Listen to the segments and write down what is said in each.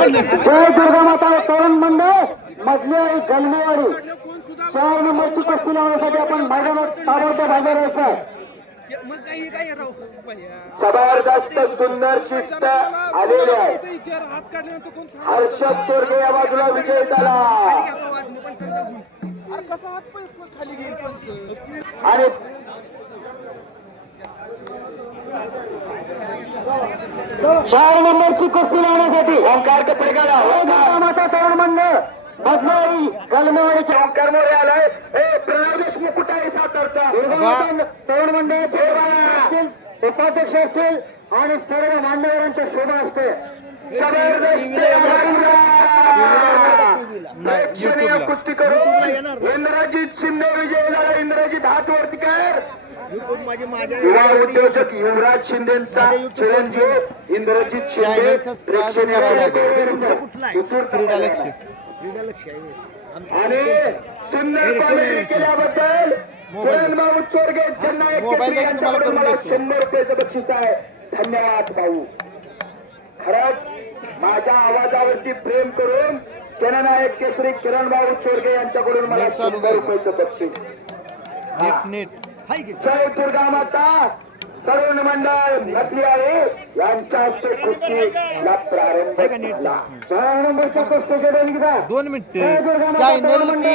जय दुर्गा माता तरुण मंडळ मधली आणि गलमेवाडी चार नंबरची कुस्ती लावण्यासाठी आपण मैदानात ताबडतोब हजर व्हायचं जबरदस्त सुंदर शिस्त आलेली आहे. हर्षद तोरगे या बाजूला विजय झाला घ्यायचा चार नंबरची कुस्ती लावण्यासाठी ओंकार कपडे काढा माता तरुण मंडळ बदलाई गलमेवाडीचे ओंकार मोरे आलाय. ए प्रणव देशमुख कुठे आहे सातारचा. तरुण मंडळाचे असतील उपाध्यक्ष असतील आणि सर्व मान्यवरांच्या शोभा असते. कुस्ती करून इंद्रजित शिंदे विजय झाला. इंद्रजित हात वरती कर युवा उद्योजक युवराज शिंदेचा चिरंजीव इंद्रजित शिंदे आहे? आणि सुंदर केल्याबद्दल चोरगे शंभर रुपयाचं बक्षीस आहे. धन्यवाद भाऊ. खरंच माझ्या आवाजावरती प्रेम करून जननायक केसरी किरण भाऊ चोरगे यांच्याकडून मला शंभर रुपयाचं बक्षीस. हाय जय दुर्गा माता तरुण मंडळ नकली आहे यांच्या हस्ते कुस्तीला प्रारंभ झाला. चार देणगीचा. दोन मिनिट जय दुर्गा माता चॅनल तरुण मंडळ.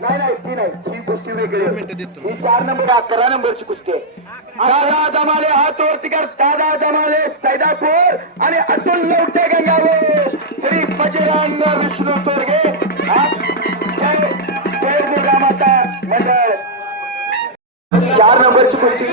नाही नाही ती नाही ही कुस्ती वेगळी आहे. ही चार नंबर अकरा नंबरची कुस्ती आहे दादा जमाले हात वरती कर दादा जमाले सैदापूर आणि अतुल लवटे गंगापूर श्री बजरंग विष्णू तोरगे चार नंबरची कुस्ती